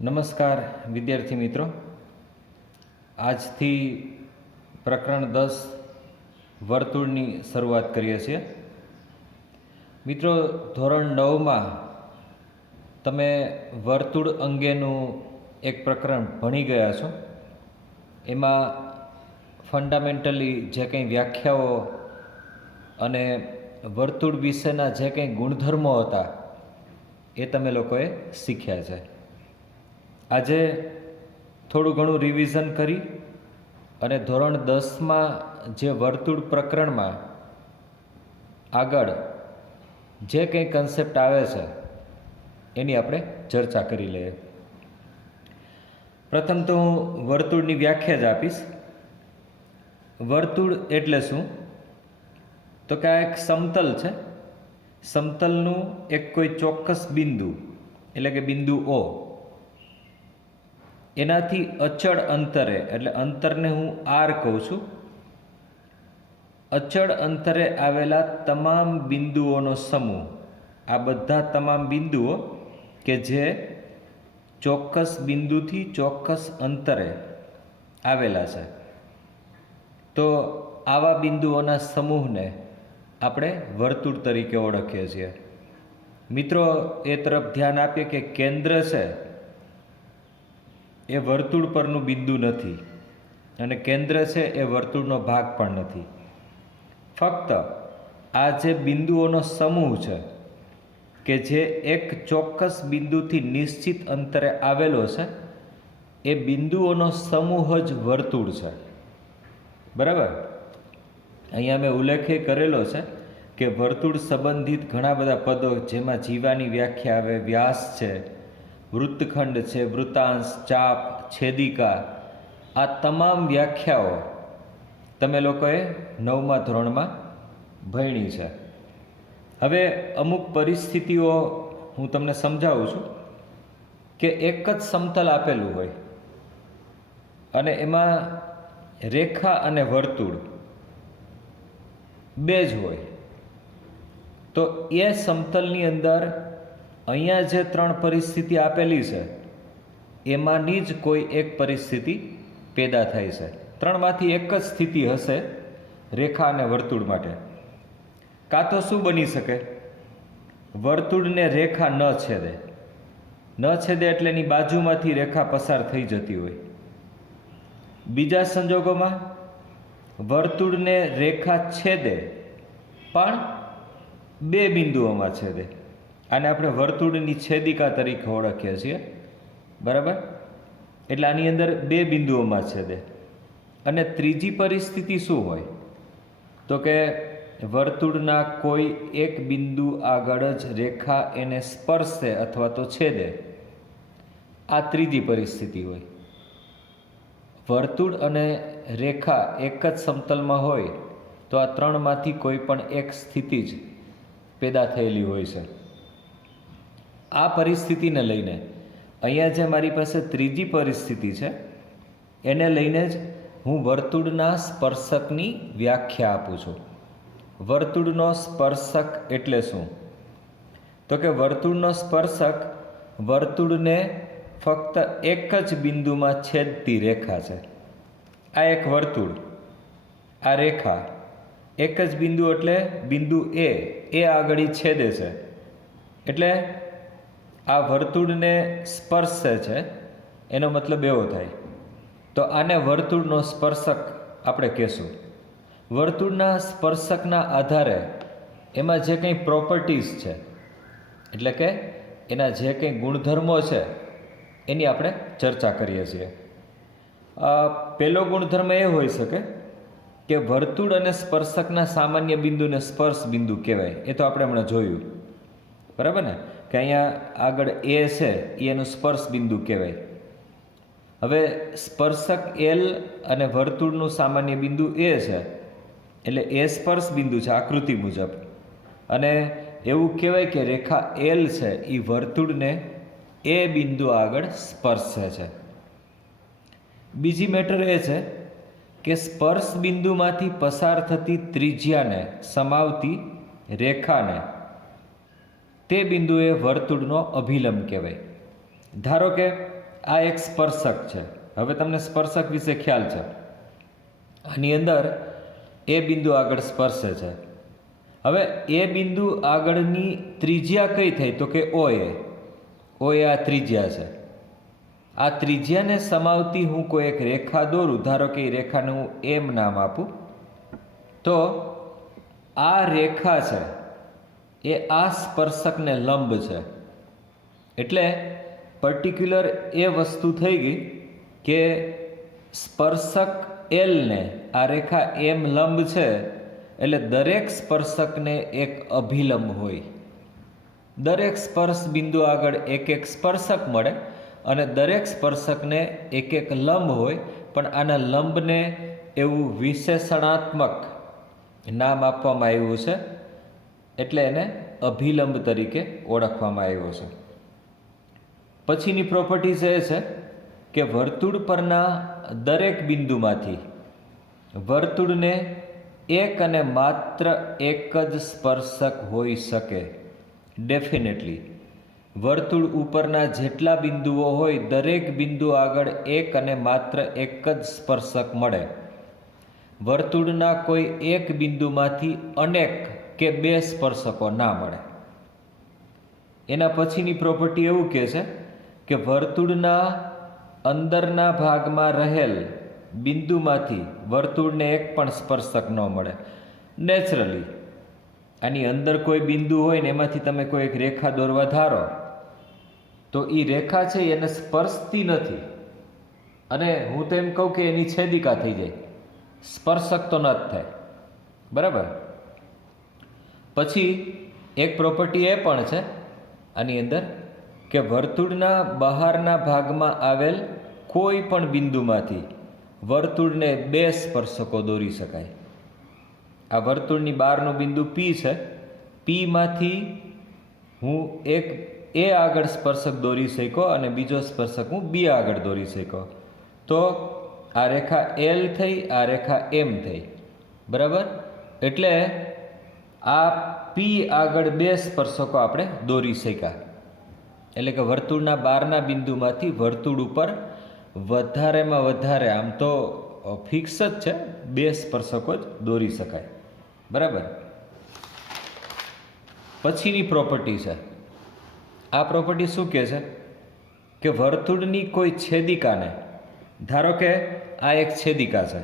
નમસ્કાર વિદ્યાર્થી મિત્રો, આજથી પ્રકરણ 10 વર્તુળની શરૂઆત કરીએ છીએ. મિત્રો, ધોરણ 9માં તમે વર્તુળ અંગેનું એક પ્રકરણ ભણી ગયા છો. એમાં ફંડામેન્ટલી જે કંઈ વ્યાખ્યાઓ અને વર્તુળ વિશેના જે કંઈ ગુણધર્મો હતા એ તમે લોકોએ શીખ્યા છે. આજે થોડું ઘણું રિવિઝન કરી અને ધોરણ 10માં જે વર્તુળ પ્રકરણમાં આગળ જે કંઈ કન્સેપ્ટ આવે છે એની આપણે ચર્ચા કરી લઈએ. પ્રથમ તો હું વર્તુળની વ્યાખ્યા જ આપીશ. વર્તુળ એટલે શું? તો કે આ એક સમતલ છે. સમતલનું એક કોઈ ચોક્કસ બિંદુ એટલે કે બિંદુ O, એનાથી અચળ અંતરે, એટલે અંતરને હું R કહું છું, અચળ અંતરે આવેલા તમામ બિંદુઓનો સમૂહ. આ બધા તમામ બિંદુઓ કે જે ચોક્કસ બિંદુથી ચોક્કસ અંતરે આવેલા છે, તો આવા બિંદુઓના સમૂહને આપણે વર્તુળ તરીકે ઓળખીએ છીએ. મિત્રો, એ તરફ ધ્યાન આપીએ કે કેન્દ્ર છે એ વર્તુળ પરનું બિંદુ નથી અને કેન્દ્ર છે એ વર્તુળનો ભાગ પણ નથી. ફક્ત આ જે બિંદુઓનો સમૂહ છે કે જે એક ચોક્કસ બિંદુથી નિશ્ચિત અંતરે આવેલો છે, એ બિંદુઓનો સમૂહ જ વર્તુળ છે. બરાબર? અહીંયા મેં ઉલ્લેખ કરેલો છે કે વર્તુળ સંબંધિત ઘણા બધા પદો, જેમાં જીવાની વ્યાખ્યા આવે, વ્યાસ છે, વૃત્તખંડ છે, વૃત્તાંશ, ચાપ, છેદિકા, આ તમામ વ્યાખ્યાઓ તમે લોકોએ 9મા ધોરણમાં ભણી છે. હવે અમુક પરિસ્થિતિઓ હું તમને સમજાવું છું કે એક જ સમતલ આપેલું હોય અને એમાં રેખા અને વર્તુળ બે જ હોય, તો એ સમતલની અંદર અહીંયા જે 3 પરિસ્થિતિ આપેલી છે એમાંની જ કોઈ એક પરિસ્થિતિ પેદા થાય છે. 3માંથી એક જ સ્થિતિ હશે રેખા અને વર્તુળ માટે. કાં તો શું બની શકે? વર્તુળને રેખા ન છેદે. ન છેદે એટલે એની બાજુમાંથી રેખા પસાર થઈ જતી હોય. બીજા સંજોગોમાં વર્તુળને રેખા છેદે પણ 2 બિંદુઓમાં છેદે. આને આપણે વર્તુળની છેદિકા તરીકે ઓળખીએ છીએ. બરાબર? એટલે આની અંદર 2 બિંદુઓમાં છેદે. અને ત્રીજી પરિસ્થિતિ શું હોય? તો કે વર્તુળના કોઈ એક બિંદુ આગળ જ રેખા એને સ્પર્શે અથવા તો છેદે. આ ત્રીજી પરિસ્થિતિ હોય. વર્તુળ અને રેખા એક જ સમતલમાં હોય તો આ 3માંથી કોઈ પણ એક સ્થિતિ જ પેદા થયેલી હોય છે. આ પરિસ્થિતિને લઈને અહીંયા જે મારી પાસે ત્રીજી પરિસ્થિતિ છે એને લઈને જ હું વર્તુળના સ્પર્શકની વ્યાખ્યા આપું છું. વર્તુળનો સ્પર્શક એટલે શું? તો કે વર્તુળનો સ્પર્શક વર્તુળને ફક્ત એક જ બિંદુમાં છેદતી રેખા છે. આ એક વર્તુળ, આ રેખા એક જ બિંદુ એટલે બિંદુ એ આગળ છેદે છે, એટલે આ વર્તુળને સ્પર્શે છે. એનો મતલબ એવો થાય. તો આને વર્તુળનો સ્પર્શક આપણે કહેશું. વર્તુળના સ્પર્શકના આધારે એમાં જે કંઈ પ્રોપર્ટીઝ છે, એટલે કે એના જે કંઈ ગુણધર્મો છે એની આપણે ચર્ચા કરીએ છીએ. પહેલો ગુણધર્મ એ હોઈ શકે કે વર્તુળ અને સ્પર્શકના સામાન્ય બિંદુને સ્પર્શ બિંદુ કહેવાય. એ તો આપણે હમણાં જોયું. બરાબર ને? કે અહીંયા આગળ એ છે એ એનું સ્પર્શ બિંદુ કહેવાય. હવે સ્પર્શક L અને વર્તુળનું સામાન્ય બિંદુ એ છે, એટલે એ સ્પર્શ બિંદુ છે આકૃતિ મુજબ. અને એવું કહેવાય કે રેખા L છે એ વર્તુળને એ બિંદુ આગળ સ્પર્શે છે. બીજી મેટર એ છે કે સ્પર્શ બિંદુમાંથી પસાર થતી ત્રિજ્યાને સમાવતી રેખાને તે બિંદુએ વર્તુળનો અભિલંબ કહેવાય. ધારો કે આ એક સ્પર્શક છે. હવે તમને સ્પર્શક વિશે ખ્યાલ છે. આની અંદર એ બિંદુ આગળ સ્પર્શે છે. હવે એ બિંદુ આગળની ત્રિજ્યા કઈ થઈ તો કે OA. OA આ ત્રિજ્યા છે. આ ત્રિજ્યાને સમાવતી હું કોઈ એક રેખા દોરું, ધારો કે એ રેખાને હું એમ નામ આપું, તો આ રેખા છે એ આ સ્પર્શકને લંબ છે. એટલે પર્ટિક્યુલર એ વસ્તુ થઈ ગઈ કે સ્પર્શક એલને આ રેખા એમ લંબ છે, એટલે દરેક સ્પર્શકને એક અભિલંબ હોય. દરેક સ્પર્શ બિંદુ આગળ એક એક સ્પર્શક મળે અને દરેક સ્પર્શકને એક એક લંબ હોય, પણ આના લંબને એવું વિશેષણાત્મક નામ આપવામાં આવ્યું છે, એટલે એને અભિલંબ તરીકે ઓળખવામાં આવ્યો છે. પછીની પ્રોપર્ટીઝ એ છે કે વર્તુળ પરના દરેક બિંદુમાંથી વર્તુળને એક અને માત્ર એક જ સ્પર્શક હોઈ શકે. ડેફિનેટલી વર્તુળ ઉપરના જેટલા બિંદુઓ હોય દરેક બિંદુ આગળ એક અને માત્ર એક જ સ્પર્શક મળે. વર્તુળના કોઈ એક બિંદુમાંથી અનેક કે બે સ્પર્શકો ના મળે. એના પછીની પ્રોપર્ટી એવું કહે છે કે વર્તુળના અંદરના ભાગમાં રહેલ બિંદુમાંથી વર્તુળને એક પણ સ્પર્શક ન મળે. નેચરલી આની અંદર કોઈ બિંદુ હોય ને એમાંથી તમે કોઈ એક રેખા દોરવા ધારો તો એ રેખા છે એને સ્પર્શતી નથી, અને હું તો એમ કહું કે એની છેદિકા થઈ જાય, સ્પર્શક તો ન જ થાય. બરાબર. પછી એક પ્રોપર્ટી એ પણ છે આની અંદર કે વર્તુળના બહારના ભાગમાં આવેલ કોઈ પણ બિંદુમાંથી વર્તુળને બે સ્પર્શકો દોરી શકાય. આ વર્તુળની બહારનું બિંદુ P છે. P માંથી હું એક A આગળ સ્પર્શક દોરી શક્યો અને બીજો સ્પર્શક હું B આગળ દોરી શક્યો, તો આ રેખા L થઈ, આ રેખા M થઈ. બરાબર. એટલે આ P આગળ બે સ્પર્શકો આપણે દોરી શક્યા. એટલે કે વર્તુળના બહારના બિંદુમાંથી વર્તુળ ઉપર વધારેમાં વધારે, આમ તો ફિક્સ જ છે, બે સ્પર્શકો જ દોરી શકાય. બરાબર. પછીની પ્રોપર્ટી છે, આ પ્રોપર્ટી શું કહે છે કે વર્તુળની કોઈ છેદિકાને, ધારો કે આ એક છેદિકા છે,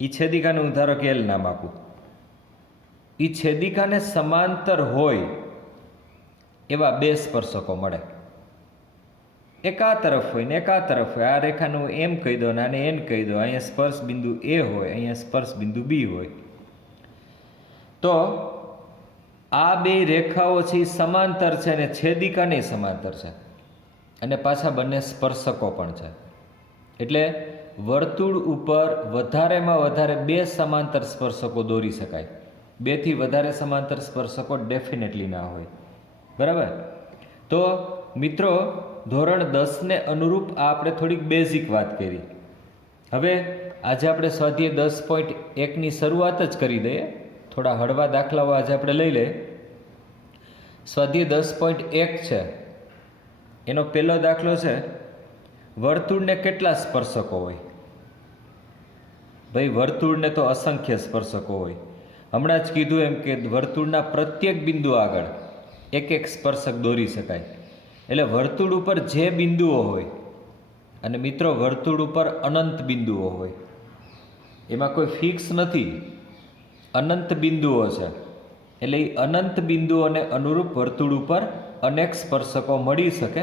એ છેદિકાને હું ધારો કે L નામ આપું, એ છેદિકાને સમાંતર હોય એવા બે સ્પર્શકો મળે. એક આ તરફ હોય ને એક આ તરફ હોય. આ રેખાને હું એમ કહી દો ને આને એન કહી દો. અહીંયા સ્પર્શ બિંદુ A હોય, અહીંયા સ્પર્શ બિંદુ B હોય, તો આ બે રેખાઓ છે એ સમાંતર છે અને છેદિકા નહીં સમાંતર છે, અને પાછા બંને સ્પર્શકો પણ છે. એટલે વર્તુળ ઉપર વધારેમાં વધારે બે સમાંતર સ્પર્શકો દોરી શકાય. બેથી વધારે સમાંતર સ્પર્શકો ડેફિનેટલી ના હોય. બરાબર. તો મિત્રો, ધોરણ 10ને અનુરૂપ આ આપણે થોડીક બેઝિક વાત કરી. હવે આજે આપણે સ્વાધ્યાય 10.1ની શરૂઆત જ કરી દઈએ. થોડા હળવા દાખલાઓ આજે આપણે લઈ લઈએ. સ્વાધ્યાય 10.1 છે, એનો પહેલો દાખલો છે, વર્તુળને કેટલા સ્પર્શકો હોય? ભાઈ, વર્તુળને તો અસંખ્ય સ્પર્શકો હોય. હમણાં જ કીધું એમ કે વર્તુળના પ્રત્યેક બિંદુ આગળ એક એક સ્પર્શક દોરી શકાય. એટલે વર્તુળ ઉપર જે બિંદુઓ હોય, અને મિત્રો વર્તુળ ઉપર અનંત બિંદુઓ હોય, એમાં કોઈ ફિક્સ નથી, અનંત બિંદુઓ છે. એટલે એ અનંત બિંદુઓને અનુરૂપ વર્તુળ ઉપર અનેક સ્પર્શકો મળી શકે.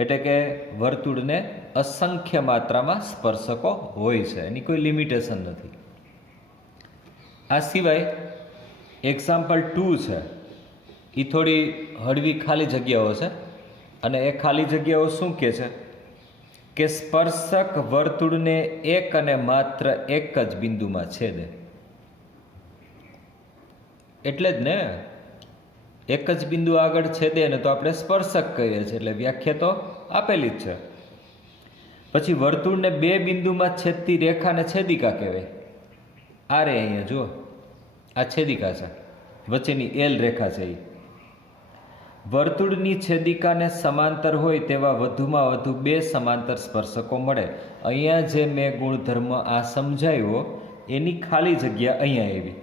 એટલે કે વર્તુળને અસંખ્ય માત્રામાં સ્પર્શકો હોય છે, એની કોઈ લિમિટેશન નથી. આ સિવાય એક્ઝામ્પલ 2 છે, એ થોડી હળવી ખાલી જગ્યાઓ છે, અને એ ખાલી જગ્યાઓ શું કહે છે કે સ્પર્શક વર્તુળને એક અને માત્ર એક જ બિંદુમાં છેદે. એટલે જ ને, એક જ બિંદુ આગળ છેદે ને તો આપણે સ્પર્શક કહીએ છીએ, એટલે વ્યાખ્યા તો આપેલી જ છે. પછી વર્તુળને બે બિંદુમાં છેદતી રેખાને છેદિકા કહેવાય. આ રે અહીંયા જુઓ, આ છેદિકા છે, વચ્ચેની L રેખા છે એ. વર્તુળની છેદિકાને સમાંતર હોય તેવા વધુમાં વધુ બે સમાંતર સ્પર્શકો મળે. અહીંયા જે મેં ગુણધર્મ આ સમજાવ્યો એની ખાલી જગ્યા અહીંયા આવી.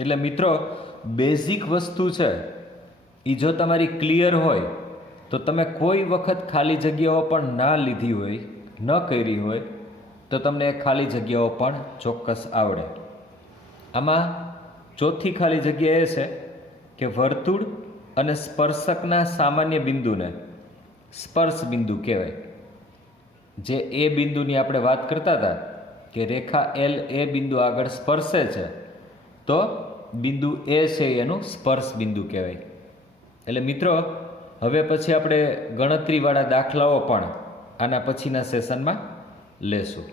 એટલે મિત્રો બેઝિક વસ્તુ છે એ જો તમારી ક્લિયર હોય તો તમે કોઈ વખત ખાલી જગ્યાઓ પણ ના લીધી હોય, ન કરી હોય, તો તમને એ ખાલી જગ્યાઓ પણ ચોક્કસ આવડે. આમાં ચોથી ખાલી જગ્યા એ છે કે વર્તુળ અને સ્પર્શકના સામાન્ય બિંદુને સ્પર્શ બિંદુ કહેવાય. જે એ બિંદુની આપણે વાત કરતા હતા કે રેખા એલ એ બિંદુ આગળ સ્પર્શે છે તો બિંદુ એ છે એનું સ્પર્શ બિંદુ કહેવાય. એટલે મિત્રો હવે પછી આપણે ગણતરીવાળા દાખલાઓ પણ આના પછીના સેશનમાં લેશું.